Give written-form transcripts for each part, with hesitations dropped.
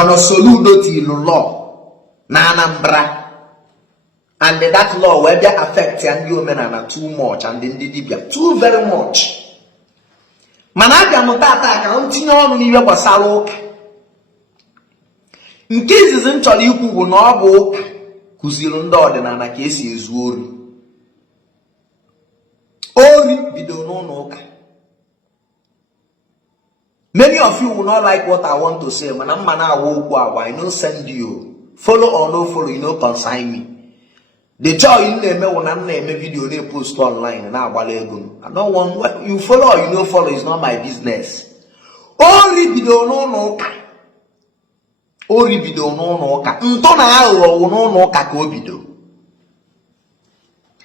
Governor Soludo till law na Anambra. And that law will be affect and Omenala too much and in the Dibia too very much. Managa mutata continue on in your basaloka. In cases in Chaliku will not walk, Kuzilundo and a case is worry. Ori we don't know. Many of you will not like what I want to say. Man, I'm mana walk, I no send you. Follow or no follow, you know, consign me. The joy in the when I'm name video they post online and now I don't want what you follow or you don't follow is not my business. Only video no ka. Only video no ka. Ntona awo no ka ko video.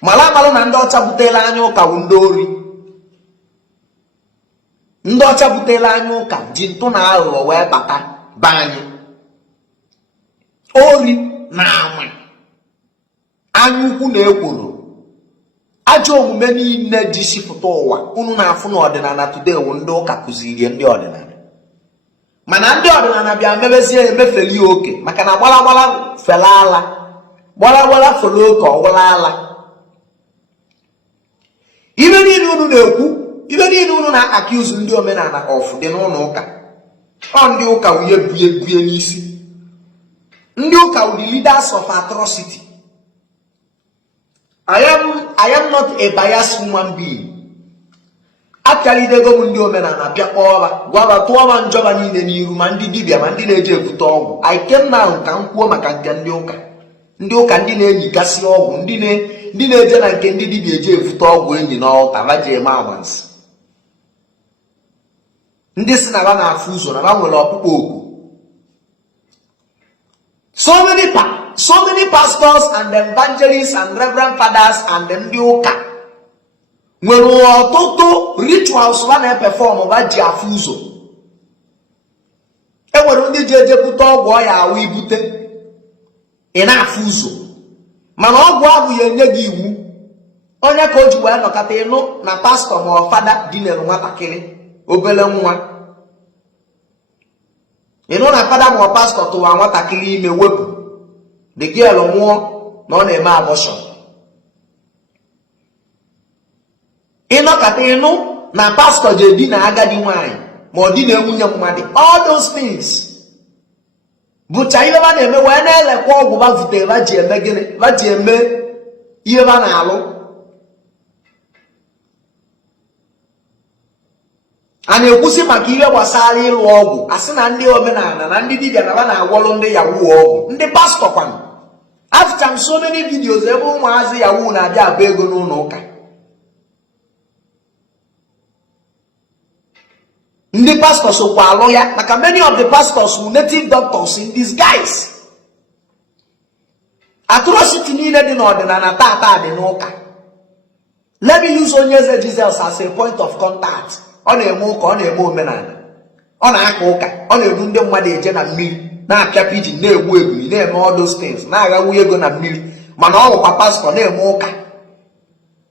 Malabalo na ndocha butela anyo ka undori. Ndocha butela anyo ka jintona awo we bata banyi. Only na amwe. Anyukwu na ekworo ajọ omume niile jisipụta ụwa unu na-afụ na ọdịnala today wụ ndị ụka kụziri ndị ọdịnala mana ndị ọdịnala bịa mebezie emefeli oke maka na gbalagbala fela ala gbalagbala felo oke ọwụla ala ibe niile unu na-ekwu ibe niile unu na-accuse ndị omenala of dị n'ụlọ ụka ọ ndị ụka wuye buye n'isi ndị ụka wụ the leaders of atrocity. I am not a biased human being. Actually, they go mundi Omenala pia oba. Gwaba tuwa njoba niile niru mandi dibia mandi leje kutogu. I came now kankuwa makanga ndi oka ndi ne kasi ogu ndi leje na nke ndi dibia je kutogu enyi na ota vaje mawans. Ndi sina bana afuzo na banwele okpukpo oku. So many pastors and evangelists and reverend fathers and them dioka. When we are total rituals one perform over Jiafuzo. And when only Jeje put all boy are we bute in a fuzo. Man all boy we negiwu. Onya coach well no kateno na pastor or father dinner matakele. Obelemwa. You know na father or pastor to one watakili me wepu. The girl more no name abortion. Inokateno na pastor je na agadi wine. Mo di na nwunye mmade. All those things. But I never name when ele kwa ogu ba vute ba je eme gini. Ba je eme ihe ba na alu. Ana ekwusi maka ihe gbasara ịlụ ọgwụ. Asị na ndị omenala na ndị dibịa na ba na-agwọlụ ndị yawu ọgwụ. Ndị pastor kwanu. After so many videos, everyone was a yawu na abia abego no ka. The pastors so kwa lawyer, like many of the pastors were native doctors in disguise. Atrocity needed in order and tata de noka. Let me use Onyeze Jesus as a point of contact. On a moka, on a Omenala. On a coca, on a runde made na me. Na capiti ne webu ne all those things na ga we go na mmiri mana ọ kwa pastor na eme ụka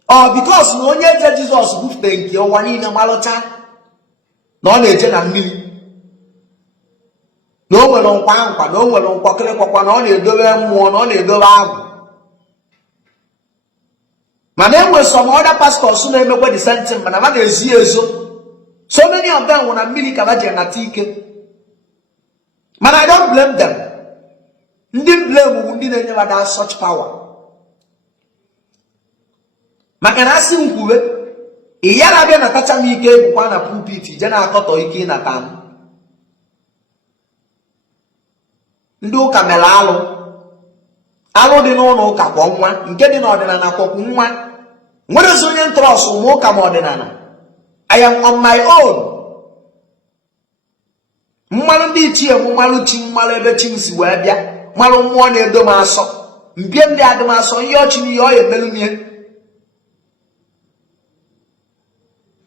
oh because na onye je Jesus bufte nke ụwa niile malọcha na ọ na-eje na mmiri na o nwere nkwa na o nwere nkwakịrịkwa na ọ na-edobe mmụọ na ọ na-edobe agwụ mana enwe some other pastors na-emekwa the same thing mana ha na-ezi ezo so many of them were na mmiri ka ha je na tike. Man, I don't blame them. Ndị blame who didn't never have such power. Makanasi nkuwe, iyara bia na tacha mi ike bukwa na pulpit, jana akoto ike na tam. Ndị ụka mere alụ. Alụ dị n'ụlọ ụka kwa nwa, nke dị n'ọdịnala kwa nwa. Nwere zonye ntrọs ụmụ ụka ma ọdịnala. I am on my own. Mmalụ ndị ichie mmalụ chi mmalụ ebe chi si wee bịa mmalụ mmụọ na-edo m asọ mbie ndị adị m asọ ihe ọchị n'ihe ọ ya emelumie.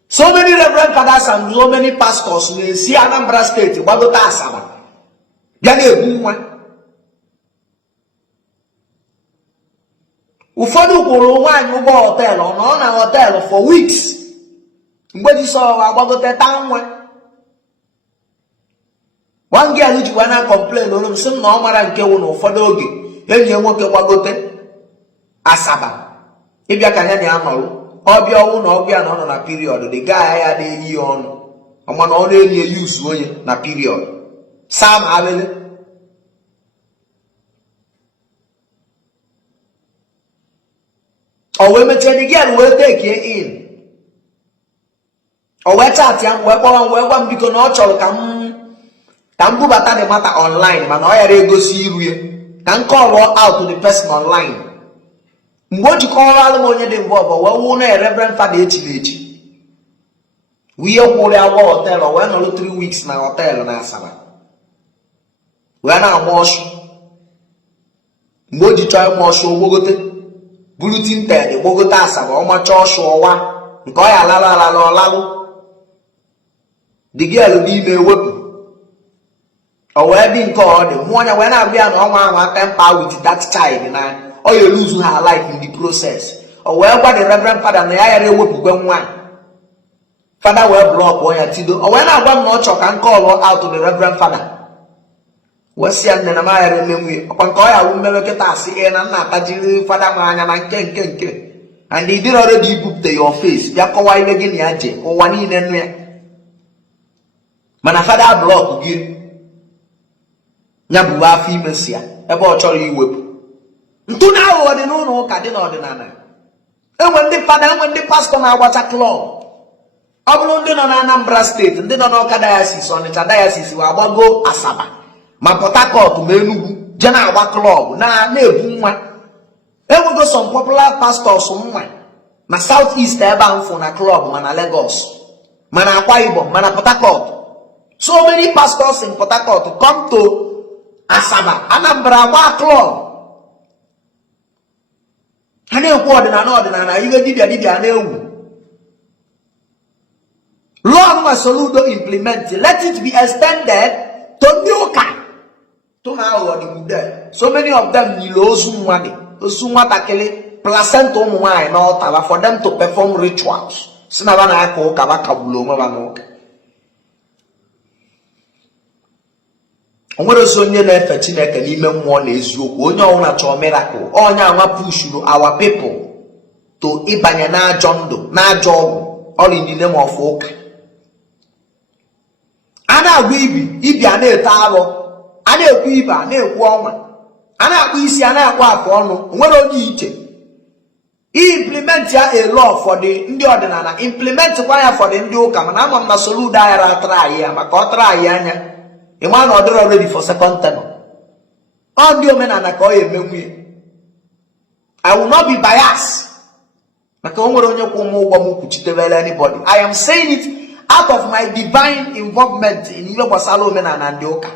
So many reverend fathers and so many pastors na-esi Anambra steeti gbagota Asaba bịa na-egbu nwa. Ụfọdụ kwụrụ nwaanyị ụgwọ họteelụ ọ na họteelụ for weeks mgbe ji sọ agbagote taa nwa. one girl ji wana complain olu sim na ọ mara nke wụ na ụfọdụ oge enyi nwoke gbagote Asaba ịbịa ka anya na ya nọrụ ọbịa ọwụ na ọbịa na ọ nọ na period the guy ya na-eyi ya ọnụ ọma na ọ na-enyi eyi uzu onye na period Sam Abele o wee mechie the girl wee take in o wee chat ya wee kpọwa m wee gwa m biko na ọ chọrọ ka m bubata the matter online mana ọ yara egosi iru ya ka m call out to the person online mgbe o jikọrọ alụ m onye dị mbọ wee wụ na Reverend Fada echiri echi wee kwụrụ ya gwa hotel wee nọrọ 3 weeks na hotel na Asaba wee na-ama ọsụ mgbe o ji chọọ ịma ọsụ ogbogote bulutin ted gbogote Asaba ọmacha ọsụ ọwa nke ọ ya alala ọlalụ the girl n'ime ewepụ o wee dị nke ọ dị mụọ ya wee na-abịa ya na ọnwa ahụ atempa with that child na ọ ya lose her life in the process o wee gwa the Reverend Fada na ya yara ewepụkwe nwa Fada wee blọk ya tido o wee na-agwa m na ọ chọ ka nke ọlụ out to the Reverend Fada wee sị ya nne na ma yara emenwe ọkwa nke ọ ya wụ mmewe kịta asị ị na nna atajiri Fada nwe anya na nke and ị dịrị already ibupụta your face bịa kọwa iwe gị na ya je ụwa niile nụ ya mana Fada blọk gị ya bụ afọ ime si ya ebe ọ chọrọ iwepụ ntụ na aghụghọ dị n'ụlọ ụka dị n'ọdịnala enwe ndị Fada enwe ndị pastọ na-agbacha klọb ọ bụrụ ndị nọ na Anambra steeti ndị nọ n'Ọka dayasis Ọnịcha dayasis wee agbago Asaba ma Port Harcourt ma Enugu je na-agba klọb na-ebu nwa enwego some popular pastors nwa na South East ebe ahụ fụ na klọb ma na Lagos ma na Akwa Ibom ma na Port Harcourt so many pastors in Port Harcourt come to Asaba Anambra agba klọb ha na-ekwu ọdịnala ihe dibịa na-ewu law ma Soludo implement let it be extended to ndị ụka to na aghọdịmude so many of them nyile ozu nwatakịrị placenta ụmụ nwaanyị na ọtara for them to perform rituals si na ba na-aka ụka ba kagburu onwe ba n'ụka o nwere ozi onye na-efe Chineke n'ime mmụọ na eziokwu onye ọbụla chọọ miracle onye anwa pushuru our people to ịbanye n'ajọ ndụ n'ajọ ọgwụ all in the name of ụka a na-agwa ibi a na-ete alụ a na-ekwu ibe a na-ekwu ọnwa a na-akpụ isi a na-akpụ afụ ọnụ nwere onye iche implement ya a law for the ndị ọdịnala implement kwa ya for the ndị ụka mana ama m na Soludo ayara atara anyị ya maka ọ tara anyị anya ịma na ọ dịrọ ready for second term ọ ndị omenala ka ọ ya eme nwunye I will not be biased maka o nwere onye kwụ m ụgwọ m kwuchitewere anybody I am saying it out of my divine involvement in ihe gbasara omenala ndị ụka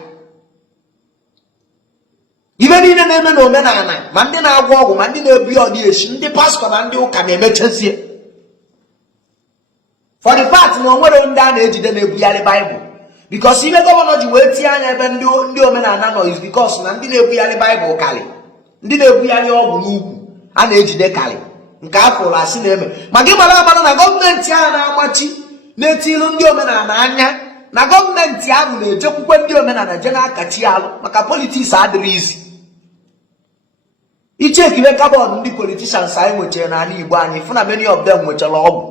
ibe niile na-eme na omenala ma ndị na-agwọ ọgwụ ma ndị na-ebu ya ọdịeshi ndị pastọ na ndị ụka na-emechezie for the fact na o nwere ndị a na-ejide na-ebugharị Baịbụl because ibe gọvanọ ji wee tinye anya ebe ndị omenala nọ is because na ndị na-ebugharị Baịbụl karị ndị na-ebugharị ọgwụ n'ukwu a na-ejide karị nke afọrọ asị na-eme ma gị mara amara na gọọmenti ahụ na-amachi na-etilu ndị omenala anya na gọọmenti ahụ na-ejekwukwe ndị omenala je na-akachi alụ maka politiks adịrị izi ichekire kabọọdụ ndị politishans anyị nwechara n'ala Igbo anyị fụ na many of them nwechara ọgwụ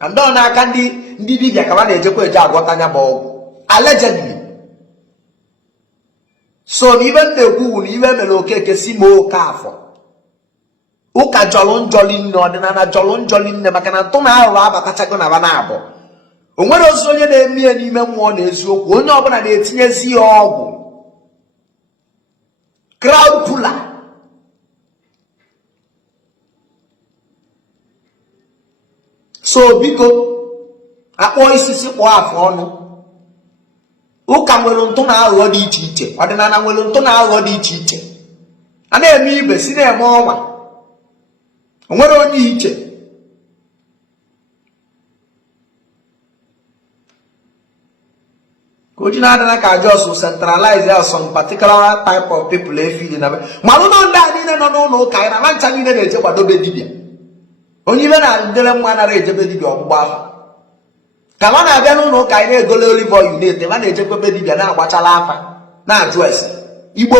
na ndị ọ n'aka ndị dibịa ka ha na-ejekwa eje agwọta anya bụ ọgwụ allegedly so na ibe na-ekwu wu na ibe mere Okeke si ma Okafọ ụka jọrọ njọli nne ọdịnala jọrọ njọli nne maka na ntụ na aghụghọ abatachago na ba na-abụ o nwere ozi onye na-eme ya n'ime mmụọ na eziokwu onye ọbụla na-etinyezi ya ọgwụ crowd puller so biko akpọ isisi kpọọ afọ ọnụ ụka nwere ntụ na aghụghọ dị iche iche ọdịnala nwere ntụ na aghụghọ dị iche iche a na-eme ibe si na-eme ọnwa o nwere onye iche ka o ji na-adịna ka just centralize some particular type of people efili na malụ na ndị a niile nọ n'ụlọ ụka anyị na ma ncha niile na-eje kwadobe dibịa onye ibe na-adịrị mma nara ejebe dibịa ọgbụgba afa ka ma na-abịa n'ụlọ ụka anyị na-egole olive oil na-ete ma na-ejekwebe dibịa na-agbachala afa na-ajụ ese. Igbo,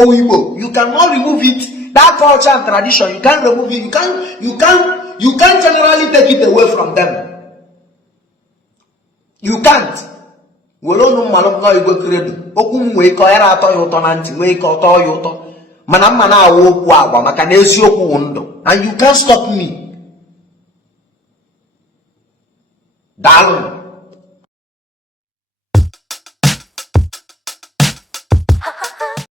you cannot remove it. That culture and tradition, you can't remove it. You can't generally take it away from them. You can't. Were onu mmanụ nọ Igbo kredo. Okwu m nwee ike ọ yara atọ ya ụtọ na ntị, nwee ike ọtọ ya ụtọ. Mana mma na-awụ okwu agba maka na eziokwu wụ ndụ. And you can't stop me. Daalụ.